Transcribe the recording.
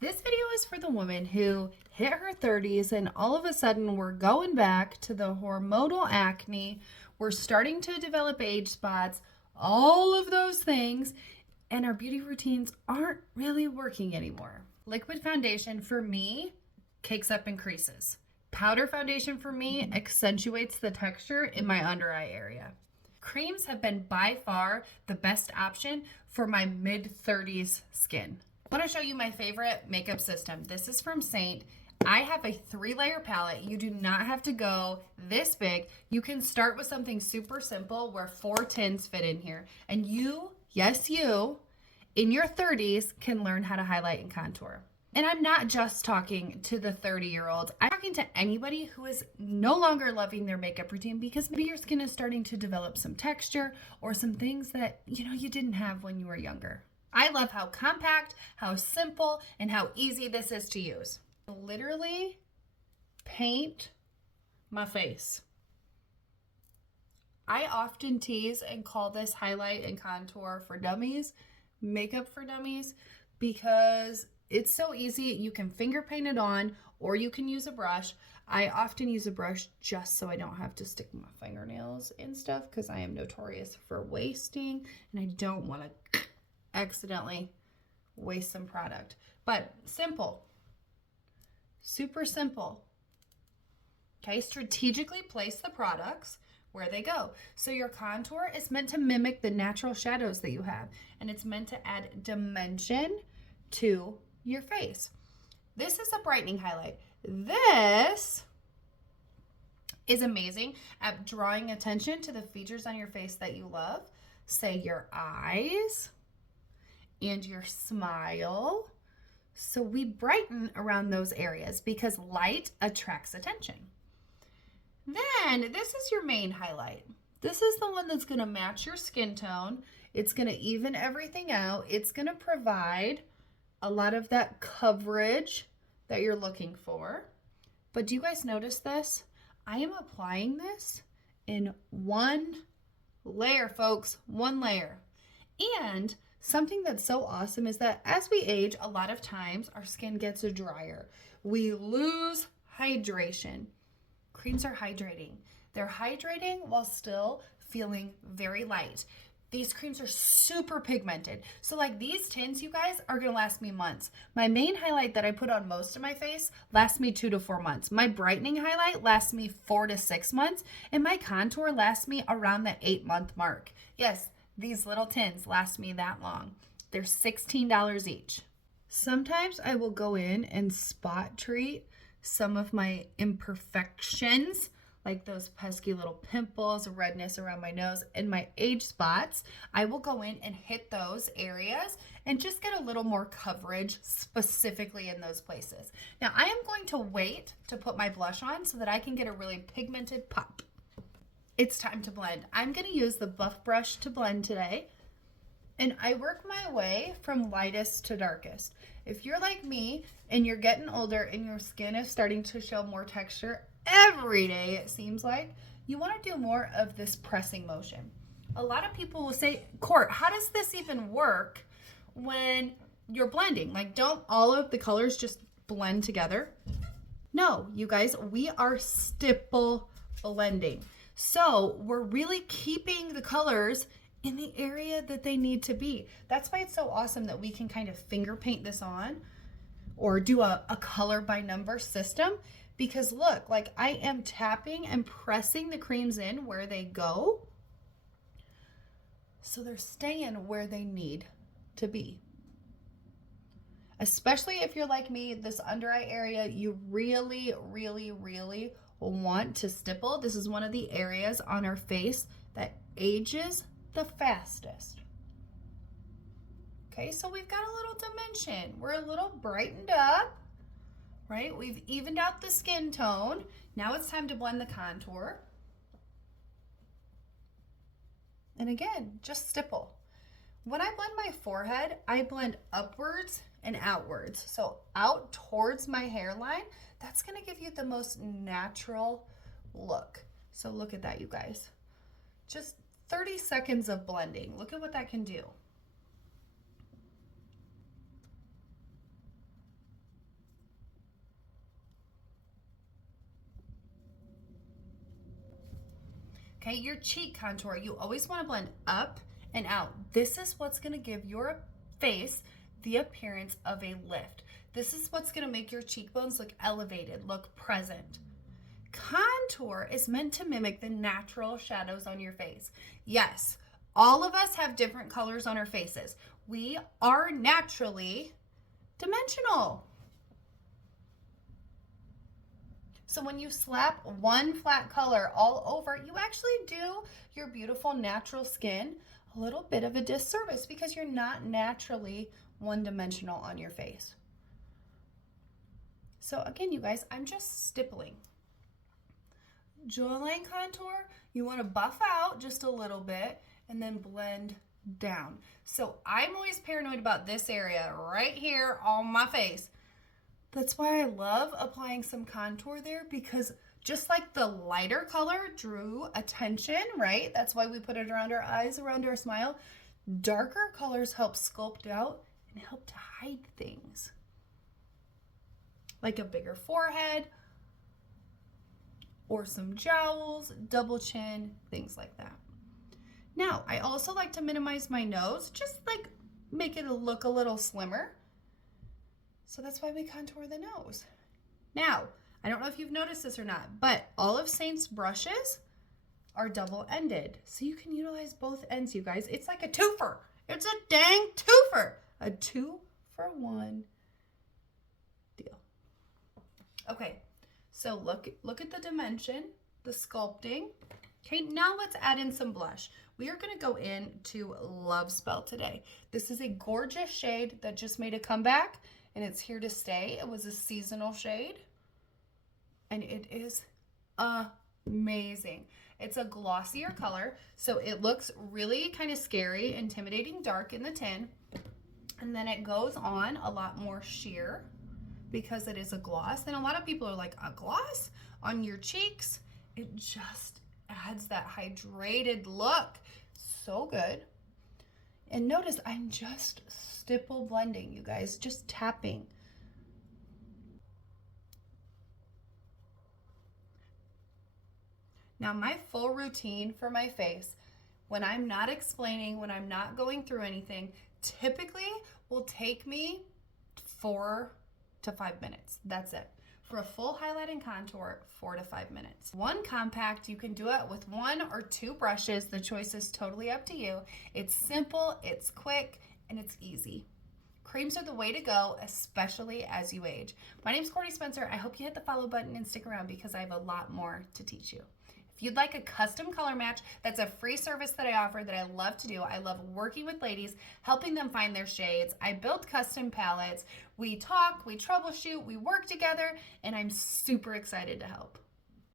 This video is for the woman who hit her 30s and all of a sudden we're going back to the hormonal acne. We're starting to develop age spots, all of those things, and our beauty routines aren't really working anymore. Liquid foundation for me cakes up and creases. Powder foundation for me accentuates the texture in my under eye area. Creams have been by far the best option for my mid-30s skin. I want to show you my favorite makeup system. This is from Saint. I have a 3-layer palette. You do not have to go this big. You can start with something super simple where 4 tints fit in here. And you, yes you, in your 30s can learn how to highlight and contour. And I'm not just talking to the 30-year-olds. I'm talking to anybody who is no longer loving their makeup routine because maybe your skin is starting to develop some texture or some things that you didn't have when you were younger. I love how compact, how simple, and how easy this is to use. Literally paint my face. I often tease and call this highlight and contour for dummies, makeup for dummies, because it's so easy. You can finger paint it on or you can use a brush. I often use a brush just so I don't have to stick my fingernails and stuff because I am notorious for wasting and I don't want to accidentally waste some product. But simple, super simple. Okay, strategically place the products where they go. So your contour is meant to mimic the natural shadows that you have, and it's meant to add dimension to your face. This is a brightening highlight. This is amazing at drawing attention to the features on your face that you love. Say your eyes and your smile. So we brighten around those areas because light attracts attention. Then this is your main highlight. This is the one that's going to match your skin tone. It's going to even everything out. It's going to provide a lot of that coverage that you're looking for. But do you guys notice this? I am applying this in one layer, folks, one layer. And something that's so awesome is that as we age, a lot of times our skin gets drier. We lose hydration. Creams are hydrating. They're hydrating while still feeling very light. These creams are super pigmented. So like these tints, you guys, are gonna last me months. My main highlight that I put on most of my face lasts me 2 to 4 months. My brightening highlight lasts me 4 to 6 months. And my contour lasts me around the 8-month mark. Yes, these little tints last me that long. They're $16 each. Sometimes I will go in and spot treat some of my imperfections, like those pesky little pimples, redness around my nose, and my age spots. I will go in and hit those areas and just get a little more coverage specifically in those places. Now I am going to wait to put my blush on so that I can get a really pigmented pop. It's time to blend. I'm going to use the Buff Brush to blend today. And I work my way from lightest to darkest. If you're like me and you're getting older and your skin is starting to show more texture every day, it seems like, you want to do more of this pressing motion. A lot of people will say, Court, how does this even work when you're blending? Like, don't all of the colors just blend together? No, you guys, we are stipple blending. So we're really keeping the colors in the area that they need to be. That's why it's so awesome that we can kind of finger paint this on or do a color by number system, because look, like I am tapping and pressing the creams in where they go so they're staying where they need to be. Especially if you're like me, this under eye area, you really, really, really want to stipple. This is one of the areas on our face that ages the fastest. Okay, so we've got a little dimension. We're a little brightened up, right? We've evened out the skin tone. Now it's time to blend the contour. And again, just stipple. When I blend my forehead, I blend upwards and outwards. So out towards my hairline, that's gonna give you the most natural look. So look at that, you guys. Just 30 seconds of blending. Look at what that can do. Okay, your cheek contour, you always want to blend up and out. This is what's going to give your face the appearance of a lift. This is what's going to make your cheekbones look elevated, look present. Contour is meant to mimic the natural shadows on your face. Yes, all of us have different colors on our faces. We are naturally dimensional. So when you slap one flat color all over, you actually do your beautiful natural skin a little bit of a disservice because you're not naturally one-dimensional on your face. So again, you guys, I'm just stippling. Jawline contour, you want to buff out just a little bit and then blend down. So I'm always paranoid about this area right here on my face. That's why I love applying some contour there, because just like the lighter color drew attention, right? That's why we put it around our eyes, around our smile. Darker colors help sculpt out and help to hide things. Like a bigger forehead or some jowls, double chin, things like that. Now, I also like to minimize my nose, just like make it look a little slimmer. So that's why we contour the nose. Now, I don't know if you've noticed this or not, but all of Saint's brushes are double-ended. So you can utilize both ends, you guys. It's like a twofer. It's a dang twofer. A 2-for-1 deal. Okay, so look at the dimension, the sculpting. Okay, now let's add in some blush. We are gonna go into Love Spell today. This is a gorgeous shade that just made a comeback, and it's here to stay. It was a seasonal shade, and it is amazing. It's a glossier color, so it looks really kind of scary, intimidating dark in the tin, and then it goes on a lot more sheer because it is a gloss. And a lot of people are like, a gloss on your cheeks? It just adds that hydrated look. So good. And notice I'm just stipple blending, you guys, just tapping. Now my full routine for my face, when I'm not explaining, when I'm not going through anything, typically will take me 4 to 5 minutes. That's it. For a full highlight and contour, 4 to 5 minutes. One compact, you can do it with 1 or 2 brushes. The choice is totally up to you. It's simple, it's quick, and it's easy. Creams are the way to go, especially as you age. My name's Courtney Spencer. I hope you hit the follow button and stick around because I have a lot more to teach you. If you'd like a custom color match, that's a free service that I offer that I love to do. I love working with ladies, helping them find their shades. I build custom palettes. We talk, we troubleshoot, we work together, and I'm super excited to help.